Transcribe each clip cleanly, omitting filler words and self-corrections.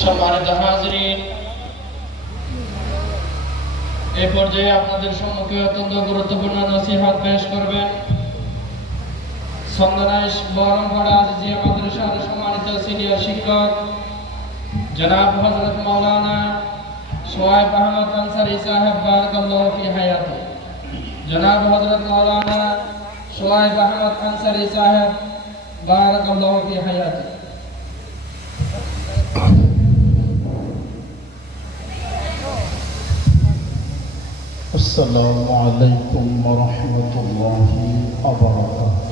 সম্মানিত হাজরিন, এই পর্যায়ে আপনাদের সম্মুখে অত্যন্ত গুরুত্বপূর্ণ নসিহত পেশ করবেন সন্দেশ বহরমপাড়া আজিজিয়া মাদ্রাসার সম্মানিত সিনিয়র শিক্ষক জনাব হযরত মাওলানা সোহাইব আহমদ আনসারী সাহেব বারাকাল্লাহু ফি হায়াতি। জনাব হযরত মাওলানা সোহাইব আহমদ আনসারী সাহেব বারাকাল্লাহু ফি হায়াতি। السلام عليكم ورحمة الله وبركاته.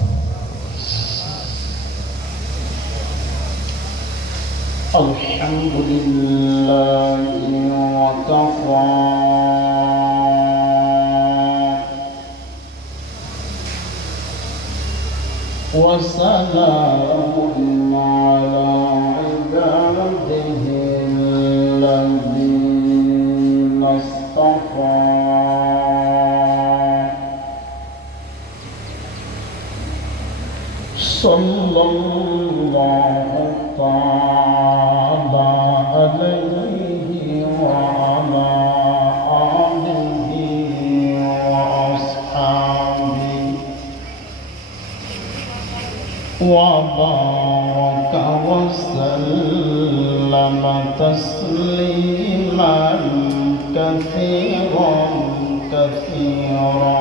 الحمد لله وكفى وسلام على عباده الذين اصطفى. صلى الله تعالى عليه وعلى آله وأصحابه وبارك وسلم تسليما كثيرا كثيرا.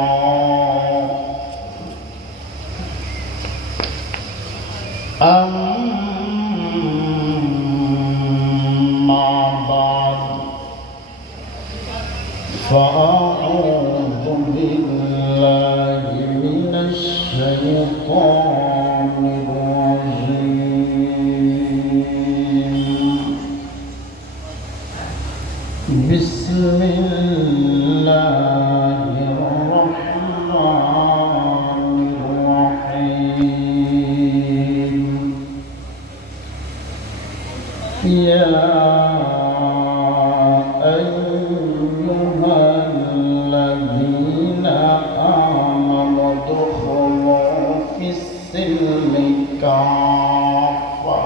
أما بعد فأعوذ بالله من الشيطان الرجيم. بسم الله الرحمن الرحيم. يا أيها الذين آمنوا ادخلوا في السلم كافة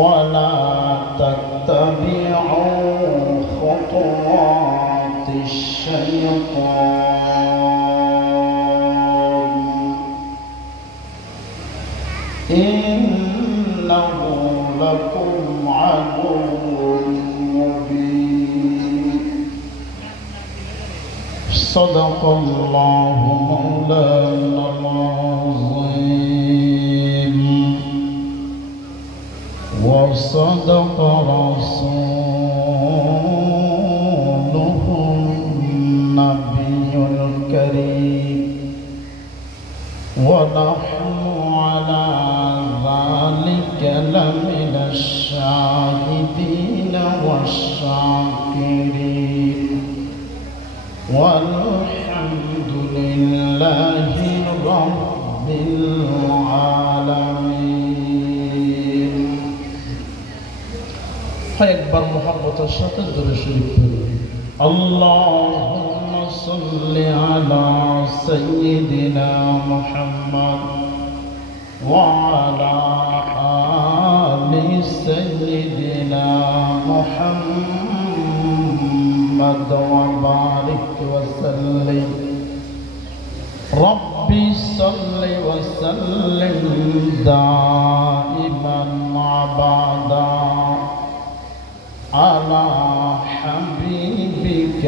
ولا تتبعوا خطوات الشيطان إنه لكم عدو مبين. صدق الله مولانا العظيم وصدق رسوله النبي الكريم ونحن على ذلك لمن الشاهدين والشاكرين والحمد لله رب العالمين. একবার মুহাব্বতের সাথে দরুদ শরীফ পড়ুন। اللهم صل على سيدنا محمد وعلى آل سيدنا محمد وبارك وسلم. ربي صل وسلم دائما أبدا على حبيبك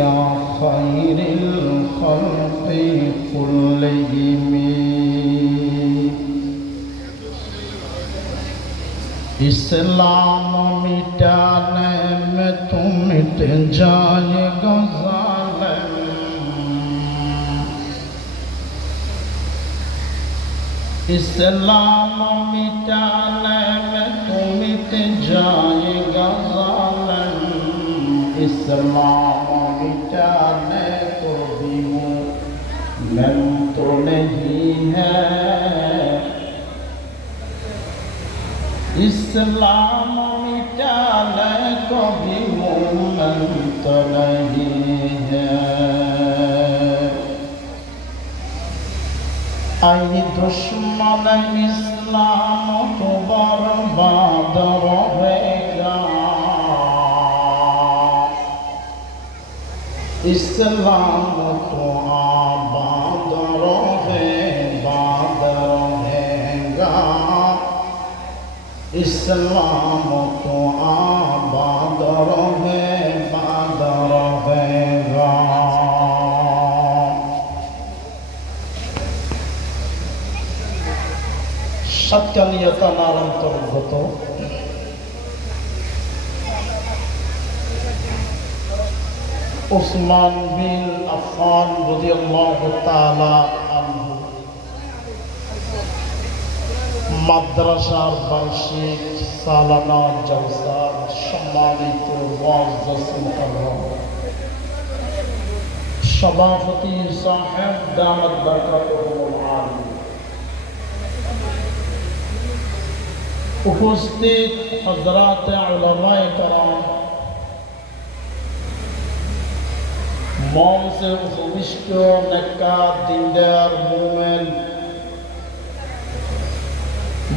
خير الخلق كلهم. इस्लाम मिटाने में तुम मिट जाएगा जालिम. इस्लाम मिटाने में तुम मिट जाएगा जालिम. इस्लाम मिटाने को भी मैं तो नहीं है. इस्लाम मिटाने को भी मोमन तो नहीं है. आई दुश्मन इस्लाम को बर्बाद इस्लाम तो आबाद रहेगा, इस्लाम तो आबाद रहेगा। सत्यानियता नारंतर्गत उस्मान बिन अफ़्फ़ान রাদিয়াল্লাহু তাআলা আনহু মাদ্রাসার বার্ষিক সালানা জলসার সম্মানিত মুআজ্জাজ মুকাররম সভাপতি সাহেব দামাত বরকাতুহুল আলী, উপস্থিত হযরত উলামায়ে কেরাম, মঞ্চে উপবিষ্ট নেককার দিনদার মুমিন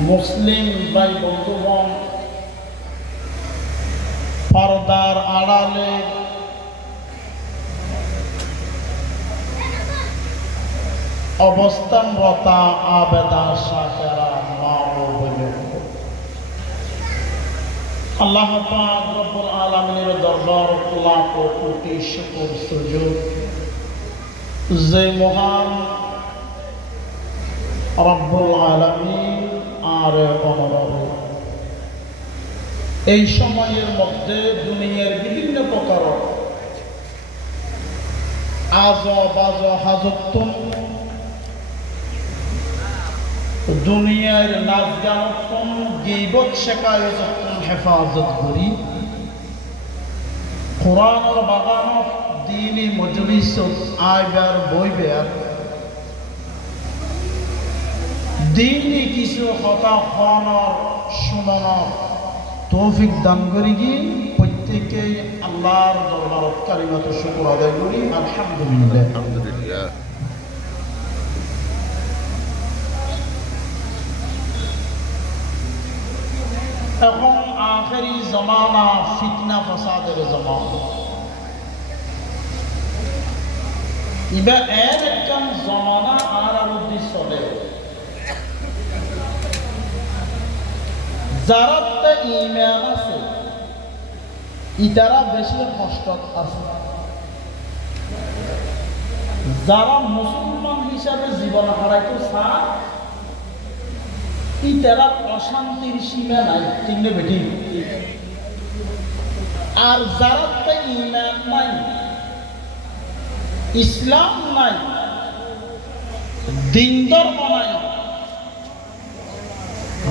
মুসলিম ভাই বন্ধুগণ, পর্দার আড়ালে অবস্থানরতা আবেদা শাকেরা মা ও বোনেরা, আল্লাহ পাক রব্বুল আলামিনের দরবার লাখ কোটি শুকর সুজুদ যে মহান রব্বুল আলামিন আর অনরব এই সময়ের মধ্যে দুনিয়ার বিভিন্ন প্রকার আজব হাজতুন দুনিয়ার নাচ গান গীবত শেখায়ত হেফাজত করি, কোরআনের বাগান দিনী মজলিস আইবার বইবার দিনী কিছু কথা হওয়ানোর শুনানোর তৌফিক দান করি কি প্রত্যেকে আল্লাহর দরবারত কালিমাত শুকর আদায় করি আলহামদুলিল্লাহ। আলহামদুলিল্লাহ। এখন আখেরি জমানা ফিতনা ফাসাদের জমানা, এবার একখান জমানা আর আরুদ্দি চলে যারা ইমান আছে ইতারা বেশি কষ্টত আছে, যারা মুসলমান হিসাবে জীবন হারাইতে চায় ইতারা অশান্তির সীমা নাই, ঠিক না বেটি? আর যারা ইমান নাই, ইসলাম নাই, দিন ধর্ম নাই,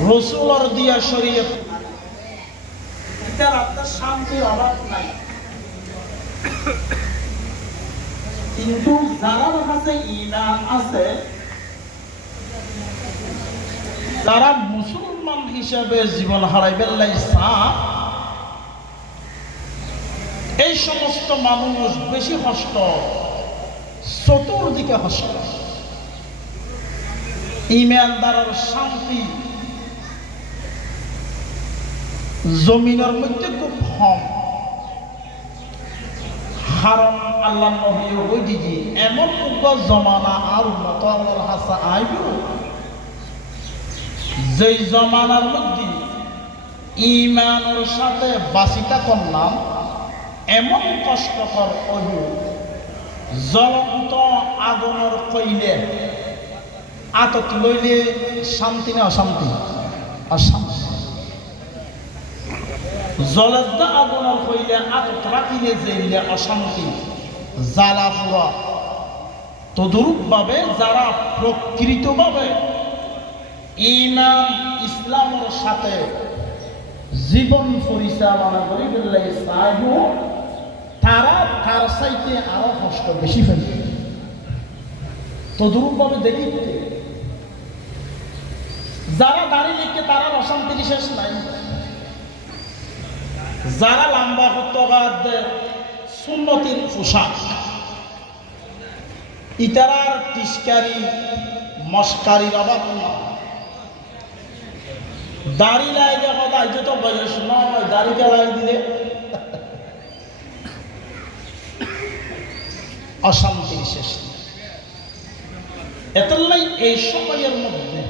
রাসূলের দিয়া শরীয়ত ইতারা শান্তির অভাব নাই, কিন্তু যারা কাছে ইমান আছে, যারা মুসলমান হিসাবে জীবন হারাইবেন এই সমস্ত মানুষ বেশি কষ্ট, চতুর্দিকে কষ্ট, ইমানদারের শান্তি জমিনের মধ্যে খুব কম। কারণ আল্লাহ নবী ওই দিদি এমন জমানা আর উন্নত আল্লাহর হাসা আইব যে জমানার মধ্যে ইমানের সাথে বাসিটা করলাম এমন কষ্টকর অজু জ্বলন্ত আগুনের কইলে আতত লইলে শান্তি না অশান্তি? অশান্তি। জলদ্দ আগুনের কইলে আতত রাখিলে যে অশান্তি জ্বালা ফুরা, তদরূপভাবে যারা প্রকৃতভাবে ইমান ইসলামের সাথে জীবন পরিচালনা করি চাইব তারা তার চাইতে আরো কষ্ট বেশি ফেলবে। তদরূপভাবে দেখি যারা দাঁড়িয়ে লিখে তারা অশান্তির শেষ নাই, যারা লম্বা হত্যবাদ সুন্নতির পোশাক ইতারার টিস্কারি মস্কারির অভাব না, দাড়ি লাই দেখা দায় তো বয়স নয়, দাড়িটা লাই দিলে অশান্তির শেষ নেই। এতলাই এই সময়ের মধ্যে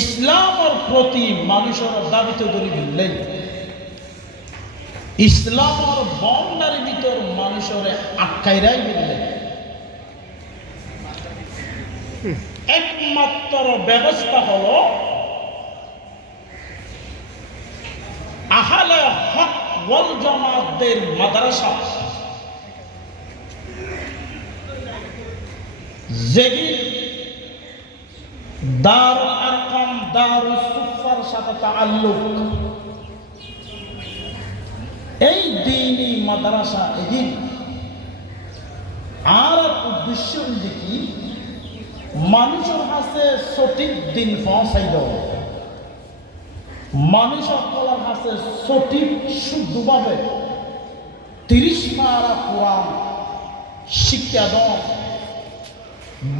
ইসলামের প্রতি মানুষের দাবিত করি দিলেই ইসলামের বন্ডার ভিতর মানুষের আটকাইরাই দিলেন একমাত্র ব্যবস্থা হলো আহলে হক ওয়াল জামাতের মাদ্রাসা, যেগুলি দারুল আরকাম দারুস সুফার সাথে তাআল্লুক, এই দ্বীনি মাদ্রাসা এগিয়ে আর উদ্দেশ্য দেখি মানুষের কাছে সঠিক দিন পৌঁছাই দেওয়া, মানুষের কলার কাছে সঠিক শুদ্ধভাবে 30 পারা কোরআন শিক্ষা দেওয়া,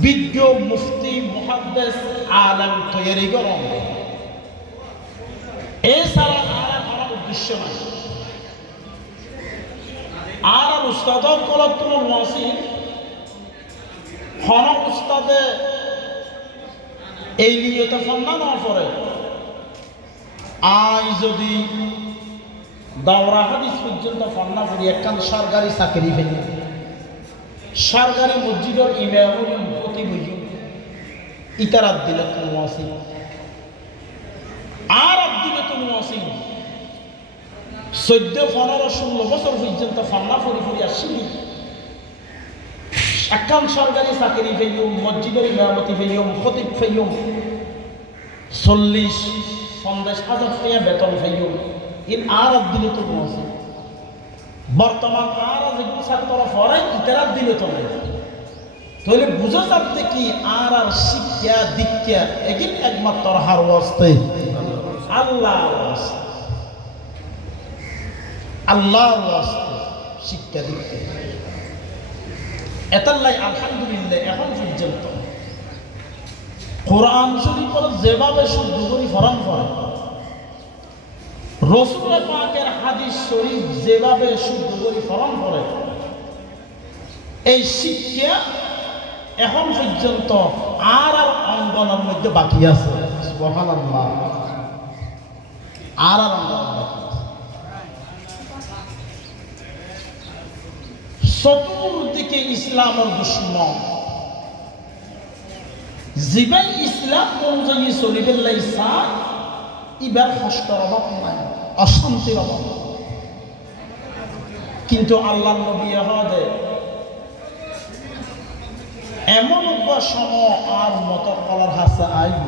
বিজ্ঞ মুফতি মুহাদ্দিস আলেম তৈরি করা, এছাড়া আর কোনো উদ্দেশ্য নাই। আর উস্তাদ কলতুল ওয়াসিল হন উস্তাদে এই নিয়তে ফন্না না পড়ে আজ যদি দাওরা হাদিস পর্যন্ত ফন্না করি একখান সরকারি চাকরি ফেলি, সরকারি মসজিদের ইমাম খতিব হইল ইতারাত দিলে তুমি ওয়াসিল আর আব্দুল তুমি ওয়াসিল 14, 15, 16 বছর পর্যন্ত ফান্না ফরি ফরি আসছি একখান সরকারি চাকরি ফেলিও, মসজিদের ইমামতি ফেলিও, খতিব ফেলিও, 40-50 টাকা বেতন ফেলিও, ইন আর দিলে তো আছে বর্তমান আর যেগুলো ছাত্র ফরাই ইতারাত দিলে তো নাই, তাহলে বুঝো যাচ্ছে কি আর শিক্ষা দীক্ষা এগিন একমাত্র হার ওয়াস্তে আল্লাহ আল্লাহর ওয়াস্তে শিক্ষা দিতে। এতাল্লাই আলহামদুলিল্লাহ এখন পর্যন্ত কোরআন শরীফের যেভাবে শুদ্ধ করি ফরম করে, রাসূল পাকের হাদিস শরীফ যেভাবে শুদ্ধ করি ফরম করে, এই শিক্ষা এখন পর্যন্ত আর অঙ্গনের মধ্যে বাকি আছে। সুবহানাল্লাহ, আর অঙ্গন বাকি আছে। চতুর্দিকে ইসলামের দুশ্মন, জীবন ইসলাম অনুযায়ী চলিবেন লাইসা ইবার কষ্টর অভাব নাই, অশান্তির অভাব, কিন্তু আল্লাহ নবী হদে এমন সময় আর মত কলার হাসে আইব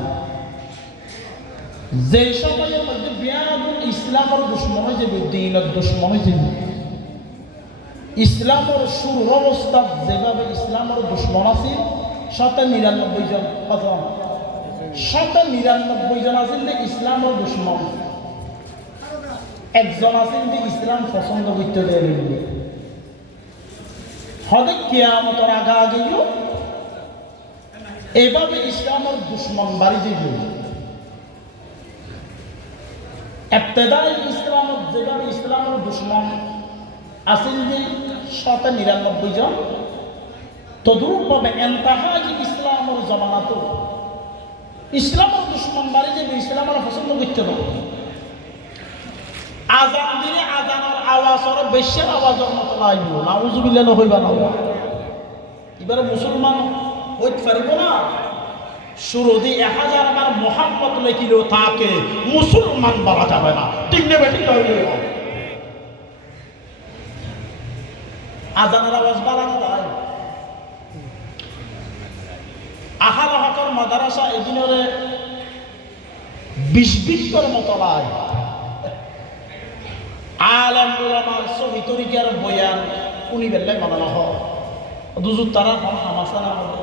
যে সময়ের মধ্যে বিয়াগুন ইসলামের দুশ্মন হয়ে যাবে, দিনের দুশ্মন হয়ে যাবে। ইসলামের শুরু অবস্থা যেভাবে ইসলামের দুশ্মন আছে 99 জন, 99 জন আছেন যে ইসলামের দুশ্মন, একজন আছেন যে ইসলাম পছন্দ করতে দেয়। হদে কিয়ামতের আগে আগেও এভাবে ইসলামের দুশ্মন বাড়ি যাবে। ইবতেদাই ইসলামের যেভাবে ইসলামের দুশ্মন আছেন যে 99 জন, তদ্রূপভাবে এন্তাহাজ ইসলামের জমানাত ইসলামের দুশ্মন বাড়ি যাবে, ইসলামের পছন্দ করতে হবে। আজান দিনে আজানের আওয়াজ আর বেশের আওয়াজের মতো লাগবে, নাউজুবিল্লাহ হইবা না। এবারে মুসলমান হইতে পারিব না, শুরুদি 1000 বার মোহাম্মদ লেখিল তাকে মুসলমান বলা যাবে না, ঠিক নেবে ঠিক হইল। আজানের আওয়াজ বাড়ানো যায়। আহাল হকর মাদ্রাসা এদিনের 20 বিত্তর মতো লাগে। আলেম উলামার সহি তরিকার বয়ান উনি বেল্লাই মানানো হয় দুজুর তারা কোন হামাসা না হবে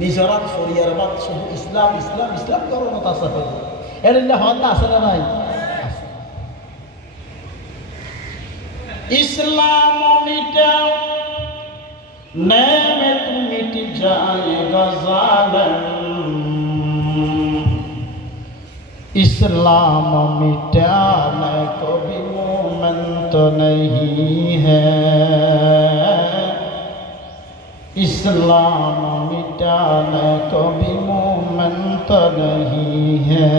নিজরাত ফরিয়ার বাদ শুধু ইসলাম ইসলাম ইসলাম করোনা আছে এর হন না আছে না নাই? इस्लाम मिटा नेमत मिट जाएगा ज़ालिम, इस्लाम मिटाने को भी मोमिन तो नहीं है। इस्लाम मिटाना कभी मोमिन तो नहीं है।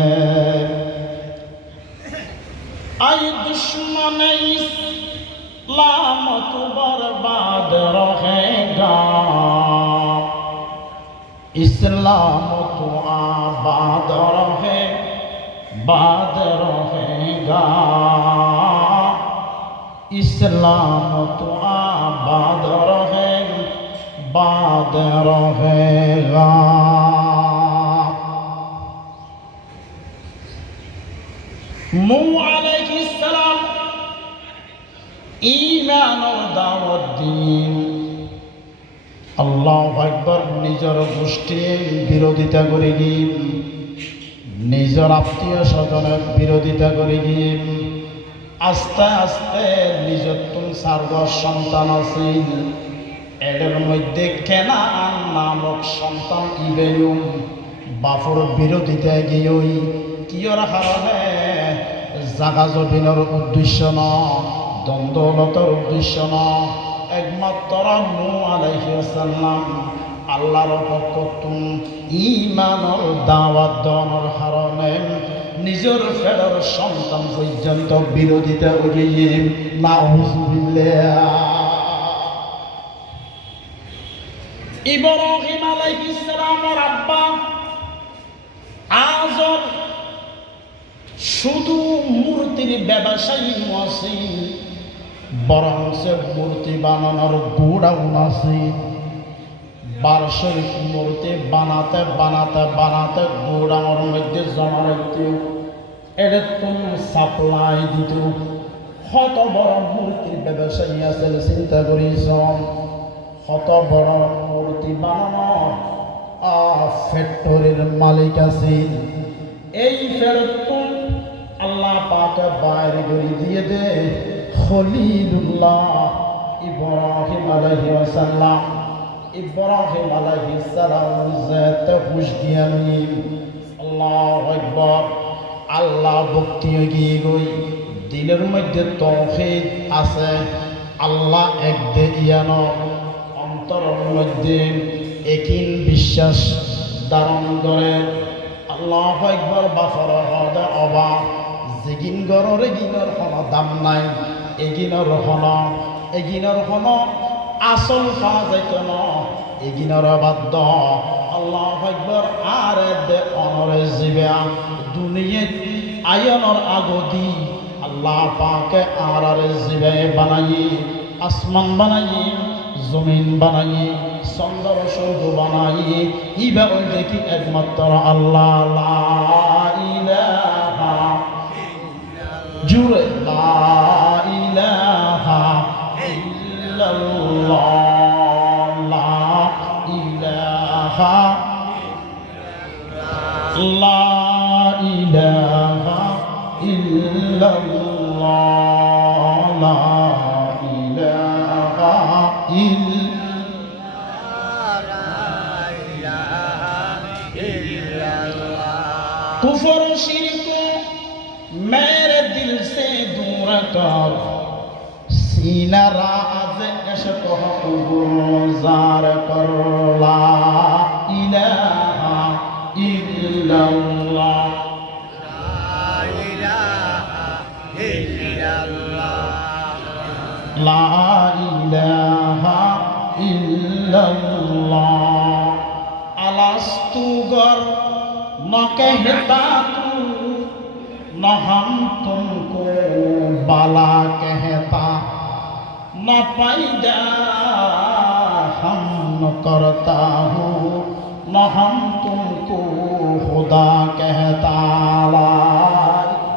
आई दुश्मन इस्लाम तो बर्बाद रहेगा, इस्लाम तो आबाद रहे बाद रहेगा, इस्लाम तो आबाद रहे बाद रहेगा। मूसा अलैहिस्सलाम ईमान और दावत दीन আল্লাহু আকবার। নিজের গোষ্ঠীর বিরোধিতা করে গিয়ে, নিজের আত্মীয় স্বজনের বিরোধিতা করে গিয়ে আস্তে আস্তে নিজের তুম সার্বর সন্তান আছে, এদের মধ্যে কেনান নামক সন্তান ইবেয়ুম বাফর বিরোধিতায় গিয়েই কিয়র কারণে জাগা জমিনের উদ্দেশ্য ন, দ্বন্দ্বলতার উদ্দেশ্য ন, একমাত্র নূহ আলাইহিস সালাম আল্লাহর পক্ষ তুম ঈমানের দাওয়াত দেওয়ার কারণে নিজের ফেরর সন্তান পর্যন্ত বিরোধিতা করিয়ে নাউযুবিল্লাহ। ইব্রাহিম আলাইহিস সালামের আব্বা আজর শুধু মূর্তির ব্যবসায়ী নয়, বরং সে মূর্তি বানানোর গোডাউন আছে। বার্ষিক মূর্তি বানাতে বানাতে বানাতে গোডাউনের মধ্যে জমা রাখত, এটা তুমি সাপ্লাই দিত। কত বড় মূর্তির ব্যবসায়ী আছে চিন্তা করিস, কত বড় মূর্তি বানানো ফ্যাক্টরির মালিক আছে। এই ফেরত আল্লাহ পাকে বাইরে করে দিয়ে দে খলিলুল্লাহ ইব্রাহিম আলাইহিস সালাম। ইব্রাহিম আলাইহিস সালাম যেতে খুশ দিয়া নই আল্লাহু আকবার। আল্লাহ ভক্তি গিয়ে গই দিলের মধ্যে তৌহিদ আছে, আল্লাহ এক দে ইয়ানো অন্তরের মধ্যে একিন বিশ্বাস ধারণ করে। আল্লাহু আকবার বাফর হদা অবা যেগিন গরর এগিনর কোনো দাম নাই, এগিনর কোনো আসল পা যাইত না, এগিনর বাদ্য আল্লাহু আকবার। আর দে অনরে জিবে দুনিয়া আয়নর আগদি আল্লাহ পাকে আর জিবে বানাই, আসমান বানাই, জমিন বানাই, চন্দ্র সূর্য বানাই। ইবা ওই দেখি একমাত্র আল্লাহ, লা ইলাহা জুরে লা ইলাহা ইল্লাল্লাহ, লা ইলাহা লা ইলাহা ইল্লাল্লাহ, লা ইলাহা ইল্লাল্লাহ। কুফর শিরক मेरे दिल से दूर कर, सीना राज इश्क गुलजार कर, ला इलाहा इल्लल्लाह, ला इलाहा इल्लल्लाह। अलस्तु गर न कहता तू, न हम तुमको बाला कहता, न पैदा हम न करता हूँ, न हम तुमको खुदा कहता, ला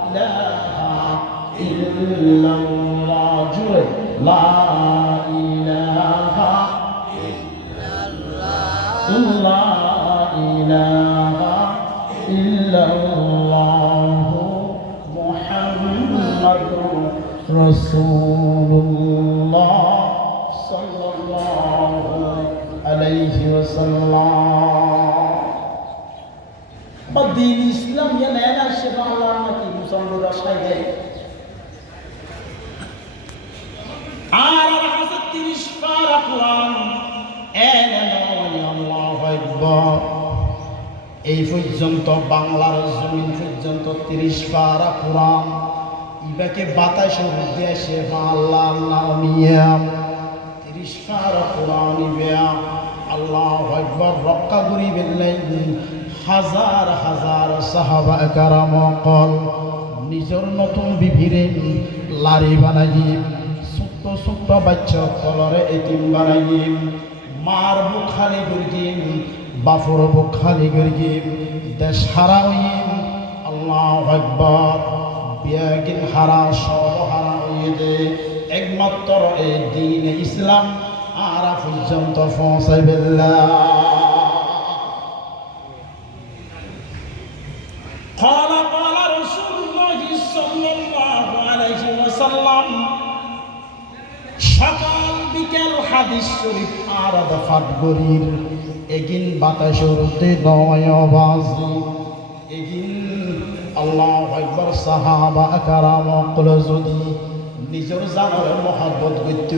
इलाहा इल्लल्लाह जुरे, ला इलाहा इल्लल्लाह, ला इलाहा इल्लल्लाह रसूलुल्लाह सल्लल्लाहु अलैहि वसल्लम। बदीन इस्लाम या नैना शिफाला की मुसल्लुरा शायद আর 30 পারা কোরআন এনে আকবার। এই পর্যন্ত বাংলার জমিন পর্যন্ত 30 পারা কোরআন ইবাকে বাতাস দিয়ে সে আল্লাহ আল্লাহ নিয়াম 30 পারা কোরআন ইবা আল্লাহু আকবার রক্ষা করি বেললেন হাজার হাজার সাহাবা কারাম কল নিজের নতুন বিবিরে লারি বানাইম ছোট্ট ছোট্ট বাচ্চা কলরে এতিম বানাইম মার বুক খালি করিম বাফর বুক খালি করিম দেশ হারা হইম আল্লাহু আকবার বিয়াগিন হারা সব হারা হয়ে দে একমাত্র এই দ্বীন ইসলাম আরা পর্যন্ত পৌঁছাইবেল্লাহ। قال رسول الله صلى الله عليه وسلم সকাল বিকেল হাদিস শরীফ আর দফাত গরির এগিন বাতাসরতে নয় বাজি এগিন আল্লাহু আকবার সাহাবা কারাম কল যদি নিজের জানার মহব্বত করত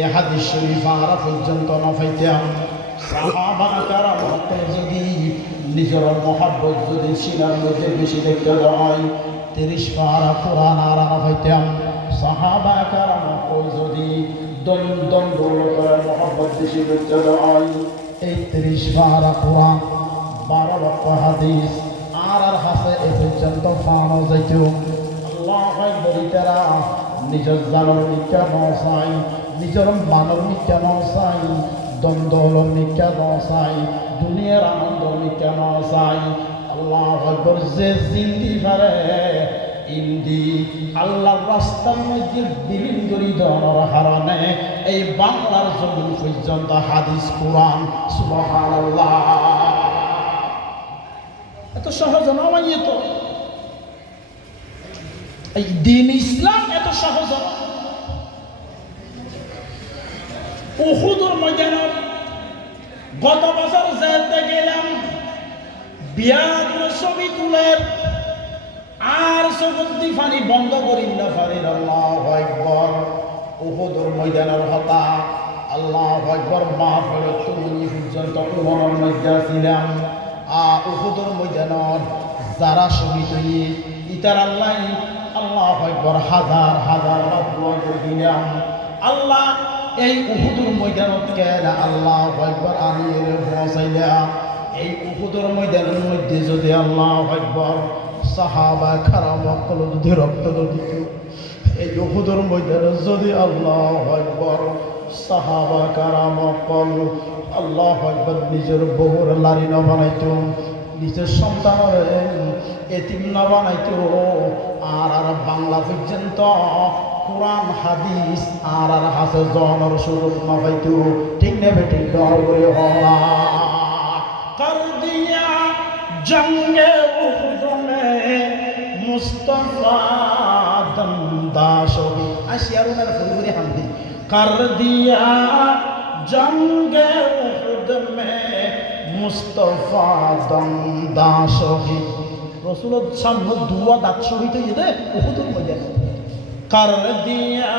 এ হাদিস শরীফ আর পর্যন্ত না পাইতাম সাহাবা কারাম কল যদি নিজের মহব্বত যদি সিনার মধ্যে বেশি দেখতে হয় 30 পারা কোরআন আর পাইতাম সাহাবা কারাম কল যদি দম করে মহব্বত বেশি দেখতে হয় এই 30 পারা কোরআন 12 লক্ষ হাদিস আর হাসে এ পর্যন্ত ফানো যাইত আল্লাহ বলিতারা নিজের জানার মিথ্যা নসাই নিজের মানব মিথ্যা নসাই দ্বন্দ্ব মিথ্যা নসাই দুনিয়ার আনন্দ মিথ্যা নসাই আল্লাহ আকবার যে জিন্দি পারে ইন্দি আল্লাহর রাস্তার মধ্যে বিলীন করি দেওয়ার হারণে এই বাংলার জমিন পর্যন্ত হাদিস কোরআন সুবহানাল্লাহ এত সহজ নয় তো এই দ্বীন ইসলাম এত সহজ উহুদের ময়দানে গত বছর যেতে গেলাম বিয়াগুলো ছবি তুলে আর চকুতি পানি বন্ধ করি না পারি আল্লাহু আকবার উহুদের ময়দানের হতা আল্লাহু আকবার মা ফেলে তুমি পর্যন্ত উমরের মধ্যে ছিলাম উহুদের ময়দানের যারা শহীদ হয়ে ইতার আল্লাহু আকবার হাজার হাজার দোয়া করে দিলাম আল্লাহ এই উহুদের ময়দানত কেন আল্লাহু আকবার আনিয়ে পৌঁছাইলা এই উহুদের ময়দানের মধ্যে যদি আল্লাহু আকবার সাহাবা কারাম কল যদি রক্ত দিত এই উহুদের ময়দানে যদি আল্লাহু আকবার সাহাবা কারাম কল আল্লাহু আকবার নিজের বউর লারি না বানাইতো নিজের সন্তানের এতিম না বানাইতো আর বাংলা পর্যন্ত কোরআন হাদিস আর হাসে জনের সুযোগ না পাইতো ঠিক না বেটি করে হলা কর দিয়া জঙ্গে উহুদ মে মুস্তাফা দমদাশবি আশিয়ারুনার ফুলগুরি হামদি কর দিয়া জঙ্গে উহুদ মে মুস্তাফা দমদাশবি রসুলের সামনে দুয়া দাঁত শহীদ হয়ে যেতে উহুদের ময়দানে कर दिया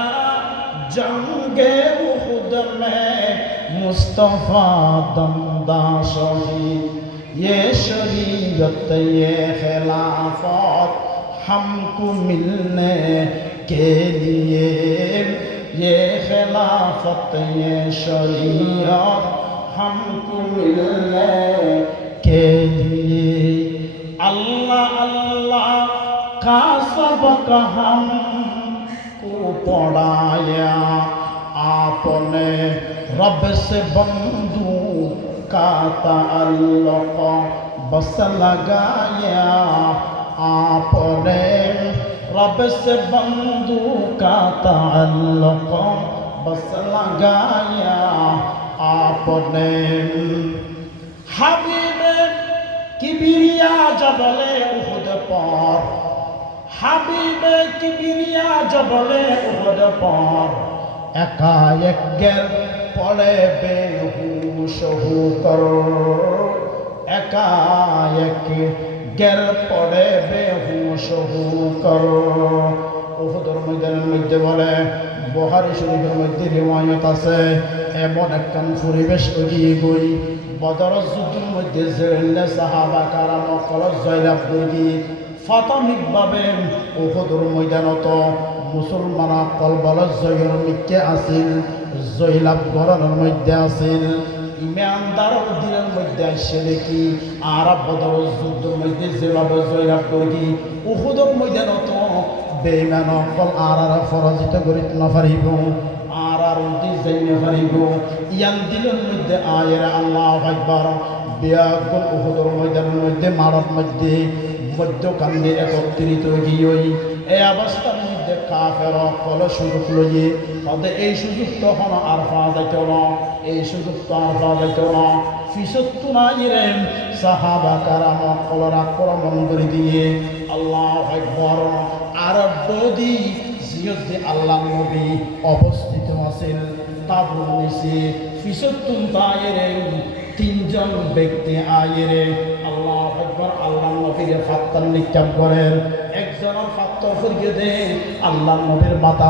जंगे उहुद में मुस्तफ़ा दमदा शहीद ये शरीयत ये खिलाफत हमको मिलने के लिए ये खिलाफत ये शरीयत हमको मिलने के लिए अल्लाह अल्लाह का सबक हम पढ़ाया आपने रब से बंधु का ताल्लुक बस लगाया आपने रब से बंधु का ताल्लुक बस लगाया आपने हबीब किबिरिया जबले उहुद पर হাবিবে কিবরিয়া জবলে উহুদ পর একা এক গের পড়ে বেহুশ কর একা এক গের পড়ে বেহুশ কর উহুদের ময়দানের মধ্যে বলে বুখারী শরীফের মধ্যে রিওয়ায়াত আছে এমন একখান পরিবেশ এগিয়ে গই বদরের যুদ্ধের মধ্যে জেলে সাহাবা কারাম সকল জয়লাভ করি প্রাথমিকভাবে উহুদের ময়দানত মুসলমান কলবল জয়ের মধ্যে আছিল, জয়লাভ করার মধ্যে আছিল। ইমানদারের দিনের মধ্যে আসছে দেখি আর বদরের যুদ্ধের মধ্যে যেভাবে জয়লাভ করি উহুদের ময়দানত বেঈমান সকল আর পরাজিত করিতে নপারিব, আর উল্টি যাইতে পারিব। ইয়ান দিনের মধ্যে আয়ের আল্লাহু আকবার বিয়াগুল উহুদের ময়দানের মধ্যে মারার মধ্যে মধ্যকান্দে একত্রিত হইই এই অবস্থার মধ্যে কাফের সকল সুযোগ লইয়ে তাদের এই সুযোগ তখন আর পাওয়া যাইত না, এই সুযোগ তো আর পাওয়া যাইত না। ফিসত্তু নাই রে সাহাবা কারাম সকলের আক্রমণ করে দিয়ে আল্লাহু আকবার আর বদি জিয়তে আল্লাহ নবী অবস্থিত আছেন তাবুর নিচে ফিসত্তু তাইরে তিনজন ব্যক্তি আইরে আল্লাহু আকবার আল্লাহ নবীর ফাত্তার নিক্ষেপ করেন। একজনের ফাত্তর করিয়ে দেন আল্লাহ নবীর মাথা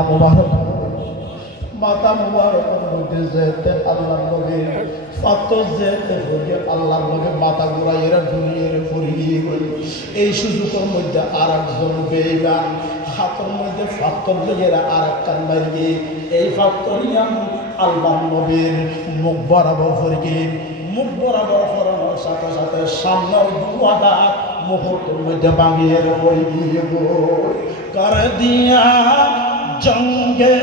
মুবারকের মধ্যে যেতে আল্লাহ নবীর ফাত্তর যেতে করিয়ে আল্লাহ নবীর মাথা ঘুরাইয়েরা ঝুলিয়ে পড়িয়ে এই সুযোগের মধ্যে আর একজন বেঈমান হাতের মধ্যে ফাত্তর লইয়েরা আর এক কান মারিয়ে এই ফাত্তরিয়াম আল্লাহ নবীর মুখ বরাবর করিয়ে মুখ বরাবর ফরানোর সাথে সাথে সামনের দুয়াদা মুহূর্তের মধ্যে ভাঙিয়ে পড়ে গিয়ে কর দিয়া জঙ্গে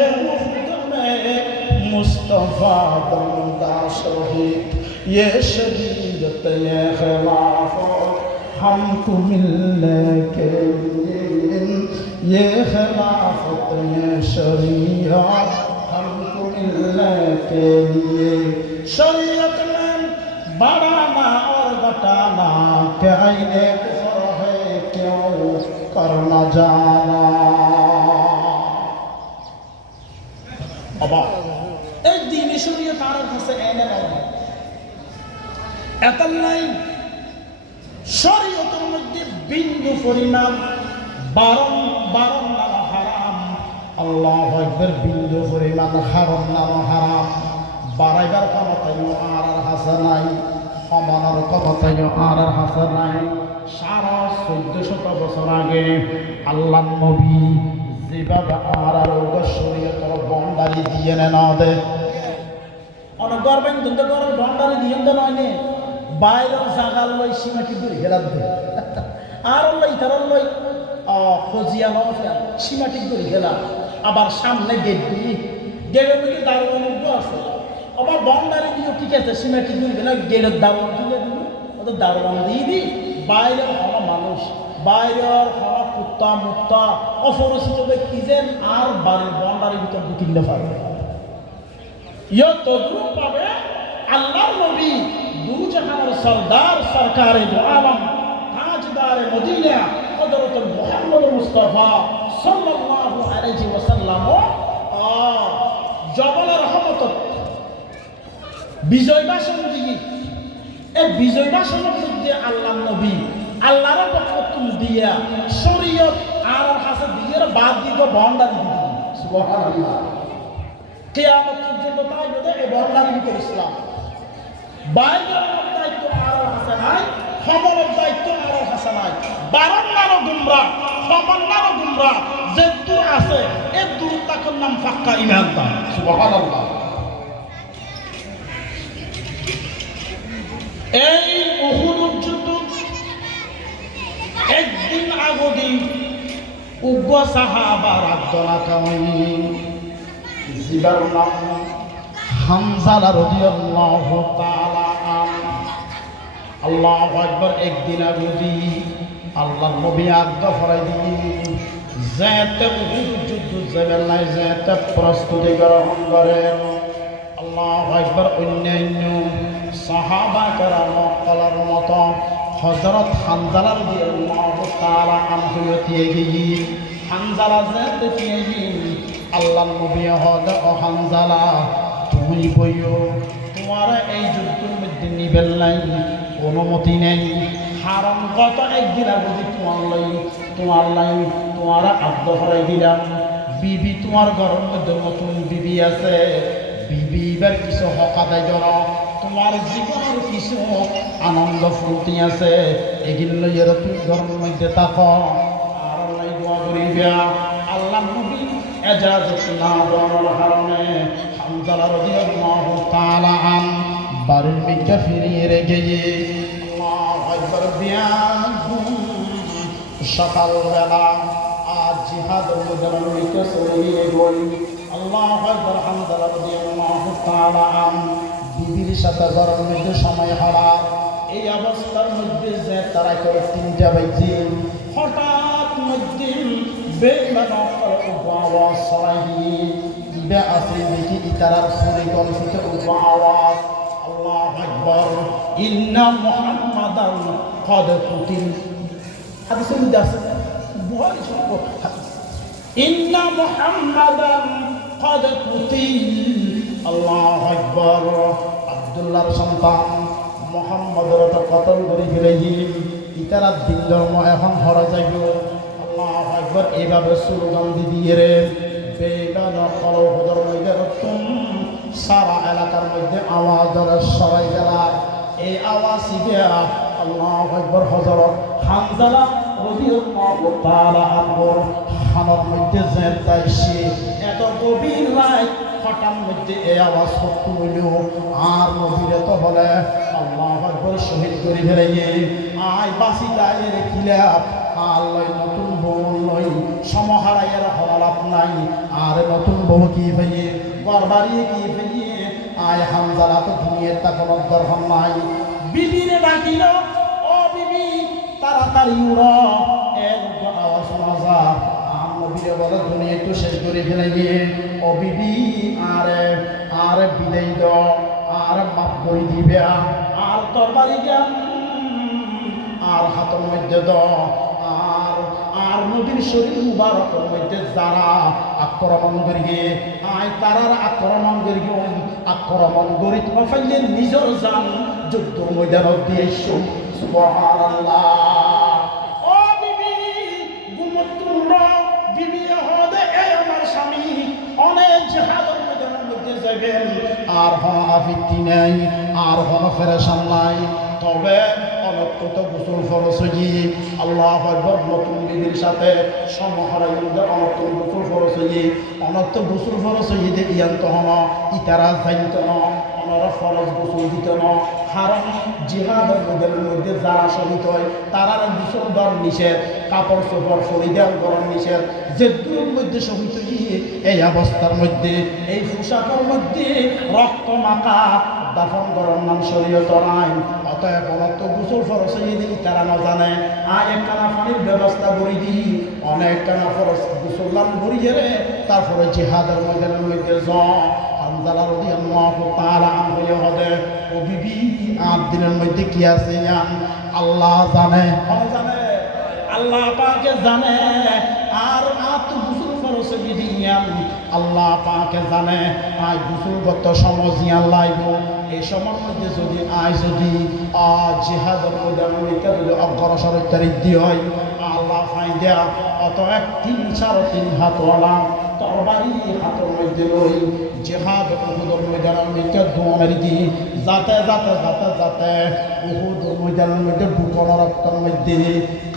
মুস্তফা বন্দা শহীদ ये शरीयत ये खिलाफत हमको मिलने के लिए ये खिलाफत ये शरीयत हमको मिलने के लिए शरीयत में बढ़ाना और घटाना के आईने कुफर है क्यों करना जाना। এই দিনই শরীয়ত আর কাছে এনে নাও এতাল্লাই শরীয়তের মধ্যে বিন্দু পরিমাণ বারণ নাম হারাম, আল্লাহু আকবার বিন্দু পরিমাণ হারাম নাম হারাম। বাড়াইবার ক্ষমতায়ও আর হাসা নাই, সমানোর ক্ষমতায়ও আর হাসা নাই। 1450 বছর আগে আল্লাহ নবী যেভাবে আর শরীয়তের বন্ডারি দিয়ে না দে অনেক গর্বেন কিন্তু গর্বের বন্ডারি দিয়ে তো নয় নে বাইরের জাগাল লই সীমাটি দূরে গেলাম দে আর লই তার লই খজিয়া নফেল সীমাটি দূরে গেলাম আবার সামনে গেট দিয়ে গেটের মধ্যে দারোয়ান আছে আবার বন্ডারি দিয়ে ঠিক আছে সীমাটি দূরে গেলাম গেটের দারোয়ান দিয়ে দিল ওদের দারোয়ান দিয়ে দিই বাইরের হওয়া মানুষ বাইরের হওয়া কুত্তা মুক্তা অপরিচিত ব্যক্তি যেন আর বাড়ির বন্ডারির ভিতর ঢুকিতে পারবে তদ্রুপ পাবে আল্লাহ নবী দু জাহানের সরদার সরকারে দু আলম তাজদারে মদিনা হযরত মুহাম্মদ মুস্তাফা সাল্লাল্লাহু আলাইহি ওয়াসাল্লাম জবলের রহমত বিজয় ভাষণ দিয়ে এই বিজয় ভাষণের মধ্যে আল্লাহ নবী আল্লাহর পক্ষ দিয়া শরীয়ত আর হাসে দিয়ে বাদ দিব বন্ডারি দিব সুবহানাল্লাহ। কিয়ামত পর্যন্ত তাই বলে এই বন্ডারি ভিতর ইসলাম বাইরের দায়িত্ব আর হাসে নাই, খবরের দায়িত্ব আর হাসে নাই। বারান্নারও গুমরাহ খবরনারও গুমরাহ যে দূর আছে এই দূরত্বের নাম পাক্কা ইমানদার সুবহানাল্লাহ। এই উহুদের যুদ্ধ একদিন আগদি উগ্র সাহাবার আব্দুল্লাহ কামাই জিবার নাম হামজালা রাদিয়াল্লাহু তাআলা আল্লাহু আকবার। একদিন আগদি আল্লাহর নবী আজ্ঞা ফরাই দিয়ে যেতে উহুদ যুদ্ধ জেবেলাই যেতে প্রস্তুতি গ্রহণ করেন। আল্লাহু আকবার। অন্যান্য সাহাবা কেরাম কলার মতো হযরত হানজালা রাদিয়াল্লাহু তাআলা আনহু গিয়ে হানজালা যেতে গিয়ে আল্লাহ নবী হদ ও হানজালা তুমি বইও তোমার এই যুদ্ধের মধ্যে নিবেল নাই অনুমতি নেই হারাম কত একদিন আগে তোমার লাই তোমার আব্দ হরাই দিলাম। বিবি তোমার ঘরের মধ্যে নতুন বিবি আছে, বিবি এবার কিছু হক আদায় করো, তোমার জীবনের কিছু আনন্দ ফুর্তি আছে এগুলো লইয়া তুমি ধর্মের মধ্যে থাকো আর আল্লাহ দোয়া করিবা আল্লাহ নবী এজাজত না দেওয়ার কারণে হামজালা রাদিয়াল্লাহু তাআলা আন বাড়ির মধ্যে ফিরিয়ে রেখে আল্লাহু আকবার সকালবেলা আজ জিহাদের মধ্যে চলিয়ে গই আল্লাহু আকবার হামজালা রাদিয়াল্লাহু তাআলা আন বিবির সাথে ঘরের মধ্যে সময় হারার এই অবস্থার মধ্যে যে তারা করে 3টা বাজে হঠাৎ মধ্যে বেমানা করে আওয়াজ ছড়াই দিয়ে ইবা আসে দেখি ইতারার পরিকল্পিত আওয়াজ আল্লাহু আকবার ইন্না মুহাম্মাদান ক্বাদ কুতিল হাদিসের মধ্যে আছে বুখারী শরীফ হাদিস ইন্না মুহাম্মাদান ক্বাদ কুতিল আল্লাহু আকবার আব্দুল্লাহর সন্তান মুহাম্মদের কতল করে ফেলেছি ইতারা দিন ধর্ম এখন হরা যাইব আল্লাহু আকবার এইভাবে স্লোগান দিয়ে রে বেগান কলহদর মধ্যে সারা এলাকার মধ্যে আওয়াজ ধরে সবাই গেলা এই আওয়াজ দিয়া আল্লাহু আকবার হযরত হামজালা রাদিয়াল্লাহু তাআলা আনহুর খানার মধ্যে যাইছে এত গভীর রাত হঠাৎ মধ্যে এই আওয়াজ করতে হইল আর নবীরে তো বলে আল্লাহু আকবার শহীদ করে ফেলে আয় বাসি গায়ে রেখিলা আল্লাহ নতুন বউ লই সমহারায়ের হলাপ নাই আর নতুন বউ কি ফেলিয়ে ঘর বাড়িয়ে কি ফেলিয়ে আয় হামজালা তো দুনিয়ার তা কোনো দরকার নাই বিবিরে ডাকিল ও বিবি তাড়াতাড়ি উড়ো এর আওয়াজ শোনা যায় নবীরে বলে দুনিয়া একটু শেষ করে ফেলে গিয়ে ও বিবি আর বিদায় দাও আর মাফ করে দিবে আর তরবারি জ্ঞান আর হাতের মধ্যে দাও আর নবীর শরীর মুবারকের মধ্যে যারা আক্রমণ করিয়ে আয় তারার আক্রমণ করি তোমার ফাইলে নিজের জান যুদ্ধ ময়দানত দিয়ে সুবহানাল্লাহ ও বিবি গুমতুল্লাহ বিবি হদে এ আমার স্বামী অনেক জিহাদের মধ্যে যাবেন আর হাফিতি নাই আর হন ফেরেশান নাই তবে অনক্ত গোসল ফরজ হই আল্লাহু আকবার নতুন বিবির সাথে সমহারাই অনক্ত গোসল ফরজ হই অনক্ত গোসল ফরজ হই দে ইয়ান্ত হন ইতারা জাইন্ত ন অনরা ফরজ গোসল দিত ন হারাম জিহাদের মধ্যে যারা শহীদ হয় তারা গোসল দেওয়ার নিষেধ কাপড় চোপড় পরিধান করার নিষেধ যে দূরের মধ্যে শহীদ হই এই অবস্থার মধ্যে এই পোশাকের মধ্যে রক্ত মাখা দাফন করার নাম শরীয়ত নাই অতএব অনন্ত গোসল ফরজ দিই তারা না জানে আর একখানা পানির ব্যবস্থা করে দিই অনেক কানা ফরজ গোসলাম ভরিয়ে রে তারপরে জিহাদের মধ্যে হামজালা রাদিয়াল্লাহু তাআলা আনহু হদে ও বিবি আর দিনের মধ্যে কি আছে আল্লাহ জানে আল্লাহ পাকে জানে আর আত গোসল ফরজ দিয়াম আল্লাহ পাকে জানে আই গোসলগত সমজিয়ান লাইব এই সময়ের মধ্যে যদি জিহাদের মধ্যে যদি অগ্রসর ইত্যাদি হয় আল্লাহ ফাই দেয়া অতএব 3.5 হাতওয়ালা তরবারি হাতের মধ্যে লই জিহাদ উহুদের ময়দানের মধ্যে দোয়া মারি দি যাতে উহুদের ময়দানের মধ্যে ঢুকানো রক্তের মধ্যে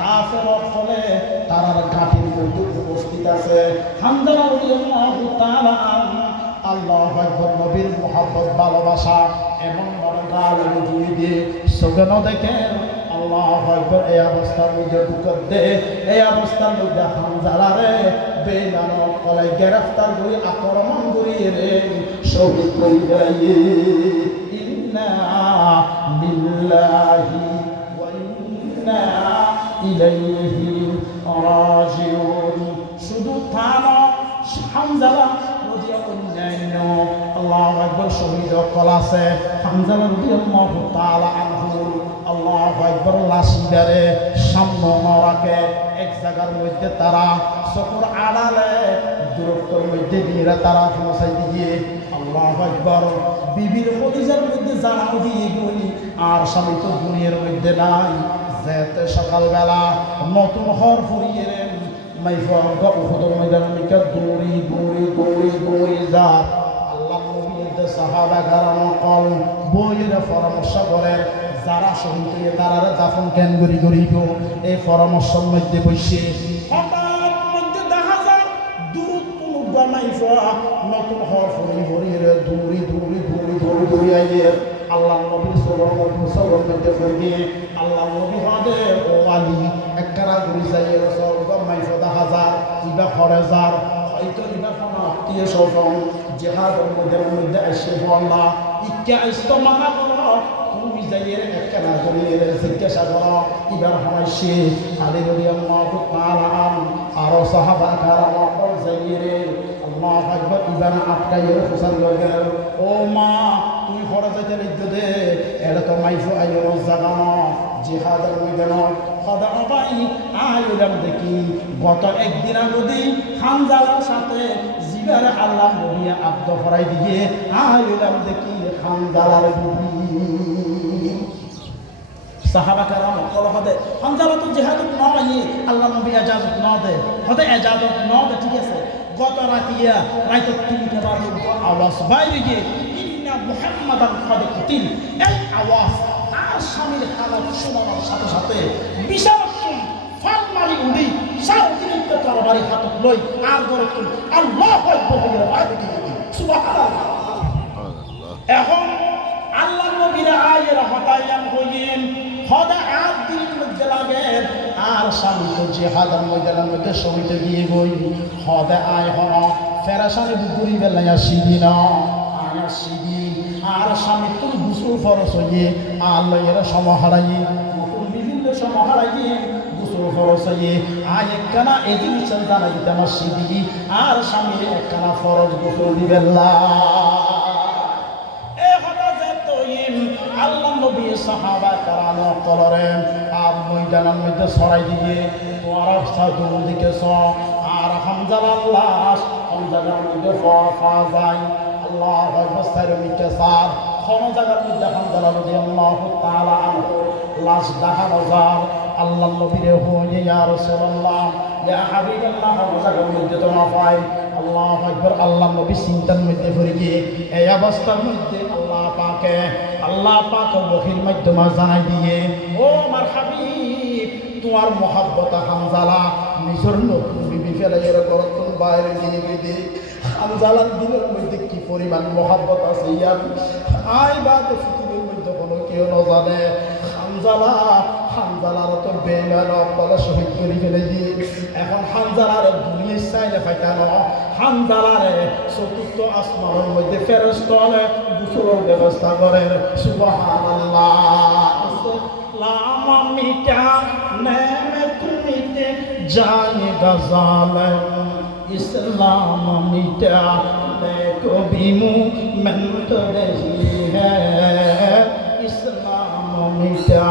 কাফের ফলে তারার ঘাটির মধ্যে উপস্থিত আছে হামজালা রাদিয়াল্লাহু তাআলা আল্লাহু আকবার নবীর মুহাব্বত ভালোবাসা এমন ভাবে গালে দিয়ে দিয়ে সুগন্ধ দেখেন আল্লাহু আকবার এই অবস্থার মধ্যে ঢুকত দে এই অবস্থার মধ্যে হামজালা রে বেনানো কলাই গ্রেফতার করে আক্রমণ করিয়ে রে শহীদ করে যাইয়ে ইন্না লিল্লাহি ওয়া ইন্না ইলাইহি রাজিউন শুধু থামো হামজালা অন্যান্য আল্লাহু আকবার শহীদ কল আছে হামজালা রাদিয়াল্লাহু তাআলা আনহু আল্লাহু আকবার লাশিদারে সামনে নরাকে এক জায়গার মধ্যে তারা চকুর আড়ালে দূরত্বের মধ্যে দিয়ে তারা পৌঁছাই দিয়ে আল্লাহু আকবার বিবির কলিজার মধ্যে জানাও দিয়ে গই আর স্বামী তো দুনিয়ার মধ্যে নাই যেতে সকালবেলা নতুন হর ফুরিয়ে মাইফা উহুদের ময়দানে দৌড়ি যা আল্লাহ নবীর সাহাবা কারাম কল বইয়ের পরামর্শ করেন যারা শহীদ হয়ে তারা দাফন কেন করিব এই পরামর্শের মধ্যে বসে হঠাৎ মধ্যে দেখা যায় দূর কোনো বানাই নতুন হওয়ার ফরি ফরিয়ে দৌড়ি দৌড়ি দৌড়ি দৌড়ি দৌড়ি আইয়ে আল্লাহ নবীর সরল মধ্যে ফিরিয়ে আল্লাহ নবী হদে ও আলী একখানা ঘুরি যাইয়ে সর্ব মাইফ দেখা যায় ইবা খরে যার হয়তো ইবা কোনো আত্মীয় স্বজন জেহাদের মধ্যে আসে বললা ইচ্ছা ইস্তমানা করো তুমি যাইয়ে একখানা ঘুরি জিজ্ঞাসা করো ইবার হাসে আলী রাদিয়াল্লাহু তাআলা আরো সাহাবা কারাম যাইয়ে আল্লাহ আকবার ইবান আটকাইয়ে হুসান গেল ও মা তুই হরে যাইতে লিখতে দে এটা তো মাইফু আইলো জাগানো জিহাদের ময়দান খদা ভাই আইলাম দেখি গত একদিন আগে হামজালার সাথে জিবারে আল্লাহ নবী আব্দ ফরাই দিয়ে আইলাম দেখি হামজালার বিবি সাহাবা কারাম কল হদে হামজালা তো জিহাদত নয় আল্লাহ নবী ইজাজত ন দে হদে ইজাজত ন দে ঠিক আছে গত রাতিয়া রাইতে 3টা বাজে আওয়াজ বাইরে গিয়ে ইন্না মুহাম্মাদান কদ কুতিল এই আওয়াজ আর স্বামীর হালত শোনার সাথে সাথে বিশাল ফালমারি উড়ি সারাদিনকে তরবারি হাতত লই আর গরতুন আল্লাহু আকবার আদি সুবহানাল্লাহ এখন আল্লাহ নবীর আয়ের হতায়ান হইয়েন হদা আদ দিন মধ্যে লাগে আর স্বামী তো জিহাদের ময়দানের মধ্যে শহীদ গিয়ে গই হদা আয় হন ফেরাসানে বুকুরি বেলায় আসিবি না আয়া সিবি আর স্বামী তো গুসল ফরস হইয়ে আল্লাহের সমাহারাই বিভিন্ন সমাহারাই গুসল ফরস হইয়ে আয় একখানা এই জিনিস জানা দিতে আমার সিবি আর স্বামীর একখানা ফরজ গুসল দিবেল্লা আল্লাহ নবী সাহাবা কারাম তলরে আর ময়দানের মধ্যে ছড়াই দিয়ে তোমার অবস্থা দূর দিকে আর হামজালার লাশ হামজালার মধ্যে ফা যায় আল্লাহ অবস্থায় মিটে সার কোন জায়গার মধ্যে হামজালা নদী আল্লাহ তাআলা আনহু লাশ দেখানো যায় আল্লাহ নবীরে হয়ে ইয়া রাসূলুল্লাহ ইয়া হাবিবাল্লাহ জায়গার মধ্যে তো না পাই আল্লাহ আকবার আল্লাহ নবী চিন্তার মধ্যে পড়ে গিয়ে এই অবস্থার মধ্যে আল্লাহ পাক ওহীর মাধ্যমে জানাই দিয়ে ও আমার হাবিব তোমার মহব্বত হামজালা নিজের নতুন বিবি ফেলাইয়ের গরতন বাইরে নিয়ে গিয়ে হামজালার দিলের মধ্যে কি পরিমাণ মহব্বত আছে ইয়ার আই বা তো পৃথিবীর মধ্যে কোনো কেউ না জানে হামজালার তো বেঙ্গাল বলে শহীদ করে ফেলে দিয়ে এখন হামজালার দুনিয়ার চাইলে ফাইটানো হামজালারে চতুর্থ আসমানের মধ্যে ফেরেশতারে গোসলের ব্যবস্থা করেন সুবহানাল্লাহ লামা মিটা নেমে তুমিতে জায়েগা জালেম ইসলাম মিটা নে কবি মুমিন তো नहीं है इस्लाम मिटा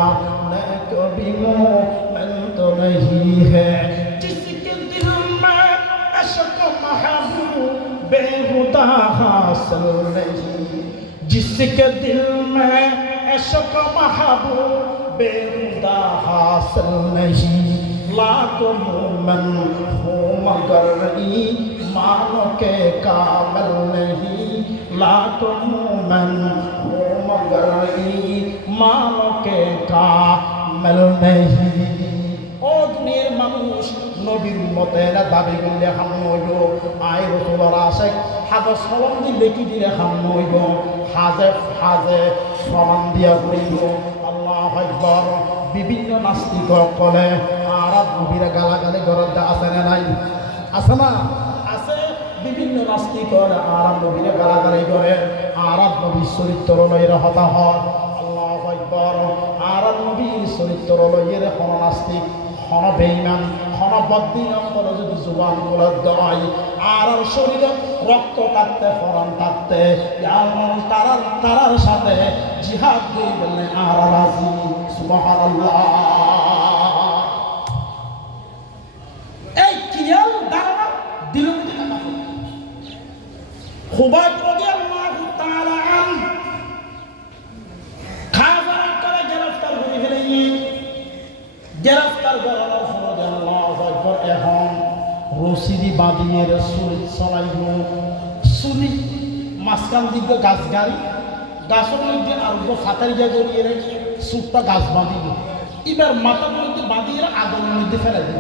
न कभी मोमिन तो नहीं है जिसके दिल में अशक महबूब बेहुदा हासिल नहीं जिसके दिल में अशक महबूब बेहुदा हासिल नहीं लाखों मोमिन हो मगर ईमान के कामिल नहीं लाखों मोमिन हो मगर ईमान के कामिल नहीं ও দুনিয়ার মানুষ নবীর উম্মতেরা দাবি করলে হাম হইব আয় রাসূলের আশিক হাজার সালাম দিলে কি দিলে হাম হইব হাজে সালাম দিয়া হইব আল্লাহু আকবার বিভিন্ন নাস্তিক কলে আরব নবীরা গালাগালি গরদা আছে না নাই আছে না আছে বিভিন্ন নাস্তিক আরব নবীরা গালাগালি করে আরব নবীর চরিত্র লইরা হতা হয় আল্লাহু আকবার আরব নবীর চরিত্র লইরা কোন নাস্তিক কোন বেঈমান কোন বদ্দিন করে যদি জুবান বলে দেয় আর শরীরে রক্ত কাটতে ফরান কাটতে তারার সাথে জিহাদ দিয়ে বললেন আর রাজি সুবহানাল্লাহ এই কিয়াল দাঁড়ানো দিল খুবাইব রাদিয়াল্লাহু তাআলা আন খাবার করে গ্রেফতার করে ফেলেন গ্রেফতার করার পর আল্লাহু আকবার এখন রশিদি বাঁধিয়ে রাসূল সাল্লাল্লাহু সুনি মাঝখান দিকে গাছ গাড়ি গাছের মধ্যে আর ফাতারিয়া গড়িয়ে সুটটা গাছ বাঁধিব এবার মাথার মধ্যে বাঁধিয়ে আগুনের মধ্যে ফেলে দিল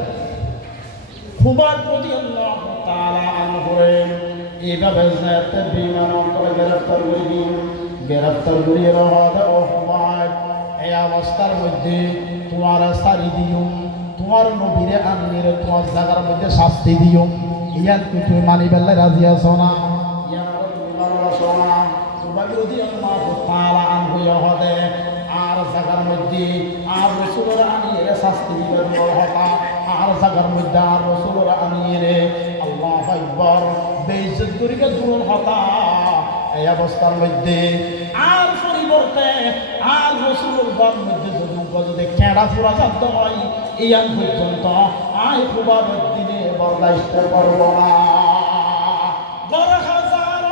খুবার প্রতি তারা আনকরেন এইভাবে বিমান করে গ্রেফতার করে দিন গ্রেফতার করিয়ে এই অবস্থার মধ্যে তোমার সারি দিও তোমার নবীরে আনলে তোমার জায়গার মধ্যে শাস্তি দিও ইয়ান তুমি মানি বেলা রাজি আছো না ইয়ান তুমি ভালোবাসো না তোমার যদি আল্লাহ তাআলা আনহু ইহদে আর জায়গার মধ্যে আর রাসূলের আনিয়ে শাস্তি দিবেন হতা আর জায়গার মধ্যে আর রাসূলের আনিয়ে আল্লাহু আকবার বেইজ্জত করিকে দূর হতা এই অবস্থার মধ্যে আর পরিবর্তে আর রাসূলের বাদ মধ্যে যদি কেডা ফুরা শব্দ হয় ইয়ান পর্যন্ত আয় খুবার দিনে বরদাস্ত করব না বড় হাজার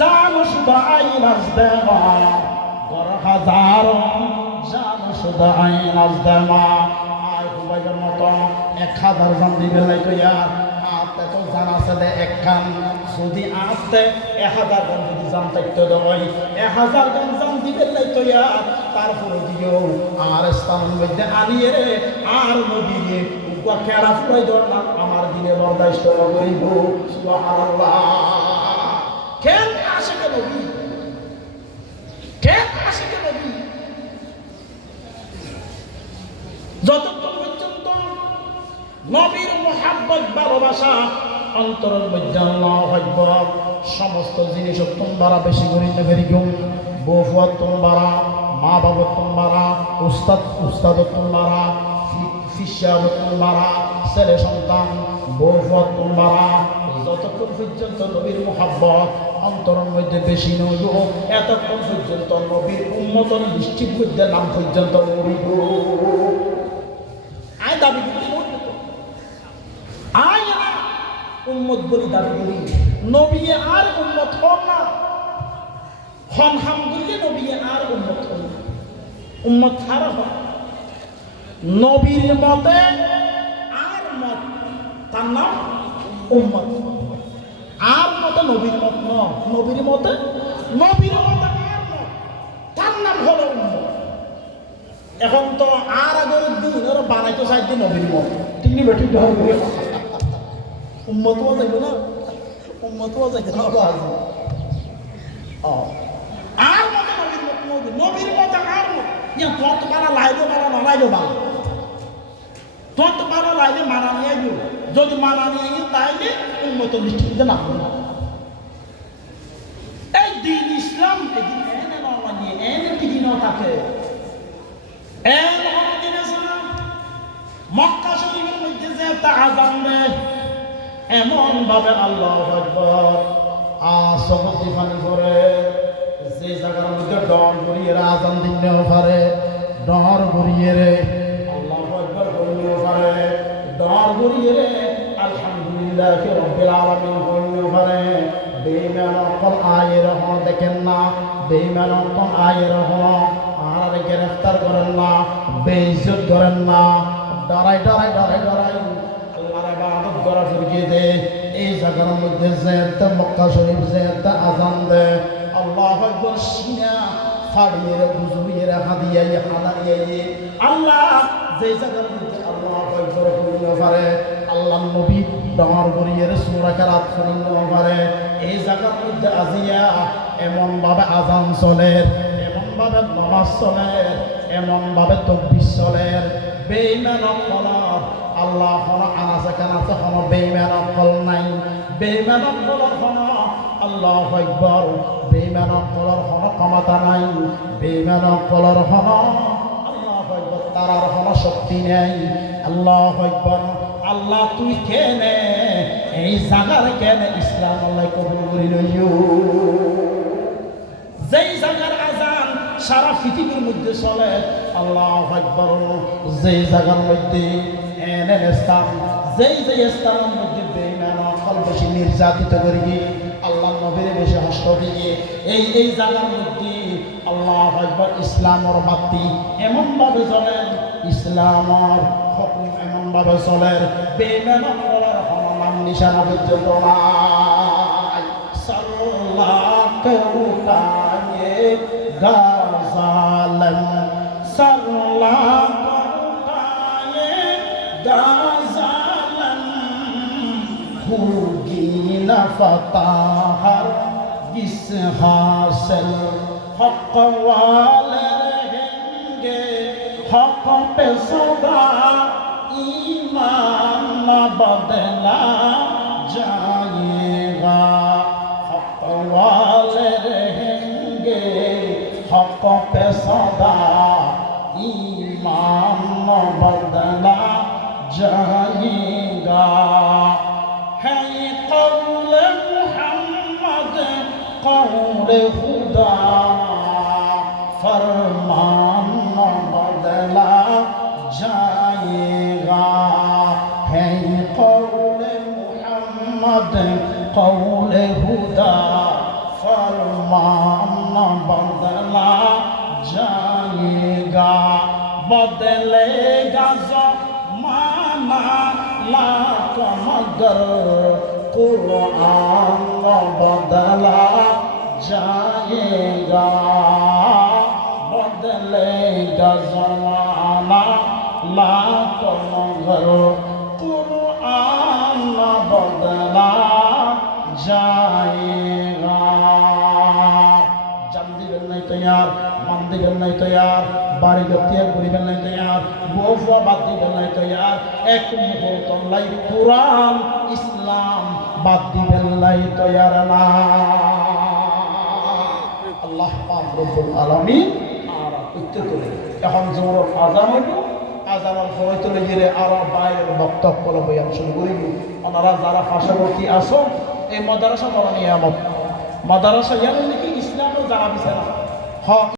জান শুধু আইন আসদেমা বড় হাজার জান শুধু আইন আসদেমা আয় খুবার মতো 1000 জান দিবে লাইতো ইয়ার আতে তো জান আছে দে একখান যদি আসতে 1000 গান যদি জান থাকতে দেয় 1000 গান জান দিবে লাইতো ইয়ার তারপরে দিও আর স্থানের মধ্যে আনিয়ে রে আর নবীরে কেডা ফুরাই ধরলাম আমার দিনে বরদাস্ত করিব সুবহানাল্লাহ কেন আশিকে নবী কেন আশিকে নবী যতক্ষণ পর্যন্ত নবীর মুহাব্বত ভালোবাসা অন্তরের মধ্যে আল্লাহু আকবার সমস্ত জিনিস তোমরা বেশি করে নেবেন বউফুয়া তোমরা মা বাবা তোমরা উস্তাদ তোমরা ফিশাব তোমরা ছেলে সন্তান বউফুয়া তোমরা যতক্ষণ পর্যন্ত নবীর মুহাব্বত অন্তরের মধ্যে বেশি নইল এতক্ষণ পর্যন্ত নবীর উম্মতের লিস্টির মধ্যে নাম পর্যন্ত আয় দাবি করি আয় না উম্মত বলি দাবি করি নবী আর উম্মত হন না হামদুলিল্লাহ নবী আর উম্মত হন উম্মত ছাড়া হয় নবীর মতে আর মত তার নাম উম্মত আর মতে নবীর মত নবীর মতে আর মত তার নাম হলো উম্মত এখন তো আর আগের দিন ওরা বানাইতো চাইছে নবীর মত ঠিক নি বেঠিক ঢল করে উম্মতও যাইব না উম্মতও যাইতে না আর মতে নবীর মতে আর মত ইয়া তত বানা লাইলো বানা না লাইলো বানা তত বানা লাইলে মানা নিয়ে আইব যদি মানা নিয়ে আই তাইলে উম্মত নিশ্চিত না এই দিন ইসলাম এদিন এনে না মানে এনে টিকি না থাকে এমন দিন আছে না মক্কা শরীফের মধ্যে যে একটা আযান দেয় এমন ভাবে আল্লাহু আকবার আসবতি ফানি করে যে জায়গার মধ্যে ডর গড়িয়ে আযান দিনেও পারে ডর গড়িয়ে রে আল্লাহু আকবার বললেও পারে ডর গড়িয়ে রে আলহামদুলিল্লাহ রাব্বিল আলামিন বললেও পারে বেঈমান কোন আয়ের হ দেখেন না বেঈমান কোন আয়ের হ আর গ্রেফতার করেন না বেইজ্জত করেন না ডরাই আল্লাহর ইবাদত করা ফিরিয়ে দে এই জায়গার মধ্যে যে মক্কা শরীফ যে আযান দে আল্লাহু আকবার সিনা ফাড়িয়ে বুঝুইয়ে হাদিয়ে হাদাইয়ে আল্লাহ যে জায়গার মধ্যে আল্লাহু আকবার বলতে পারে আল্লাহর নবী ডর করিয়ে সূরা কারাত পড়তে পারে এই জায়গার মধ্যে আজিয়া এমন ভাবে আযান চলে এমন ভাবে নামাজ চলে এমন ভাবে তাকবীর চলে বেঈমান কলার আল্লাহ হলো আনাসে কানাসে হলো বেঈমান কল নাই বেঈমান কলার হলো আল্লাহু আকবার বেঈমান কলার হলো ক্ষমতা নাই বেঈমান কলার হলো আল্লাহু আকবার তারার হলো শক্তি নাই আল্লাহু আকবার আল্লাহ তুই কেনে এই জায়গার কেনে ইসলাম আল্লাহ কবুল করে লইও যেই জায়গার আযান সারা পৃথিবীর মধ্যে চলে আল্লাহু আকবার যেই জায়গার মধ্যে এনে ইসলাম যেই ইসলামের মধ্যে বেঈমান আকল বেশি নির্যাতিত করিয়ে আল্লাহ নবীর বেশি কষ্ট দিয়ে এই জায়গার মধ্যে আল্লাহু আকবার ইসলামের বাতি এমন ভাবে চলে ইসলামের হুকুম এমন ভাবে চলে বেঈমান আকলের নাম নিশানা পর্যন্ত নাই সাল্লাল্লাহু उठाए गाजालन सरला उठाए गाजालन होगी न फतह किस हासिल हक वाले रहेंगे हक पे सदा ईमान न बदला जाएगा हक वाले रहेंगे हक पे सदा ईमान न बदला जाएगा है ये कौल मुहम्मद कौल खुदा फरमान न बदला जाएगा है ये कौल मुहम्मद कौल खुदा फरमान न बदला जाएगा बदलेगा ज़माना लाख मगर कुरान न बदला जाएगा बदलेगा ज़माना लाख मगर कुरान न बदला जाएगा जान दिबेन নাই তৈয়ার মান দিবেন নাই তৈয়ার বাড়ি ত্যাগ করিবেন নাই তৈয়ার বউয়া বাদ দিবেন নাই তৈয়ার এক মুহূর্ত লাই কুরআন ইসলাম বাদ দিবেন নাই তৈয়ার না আল্লাহ পাক রব্বুল আলামিন আর উত্তর করে এখন জোর আযান হইল আযানের পরে তো গেলে আর বাইরের বক্তব্য বয়ান শুরু করিব ওনারা যারা পাশাপাশি আসো এই মাদ্রাসা বড় নিয়ামত মাদ্রাসা ইয়ার নাকি ইসলামের যারা বিচারা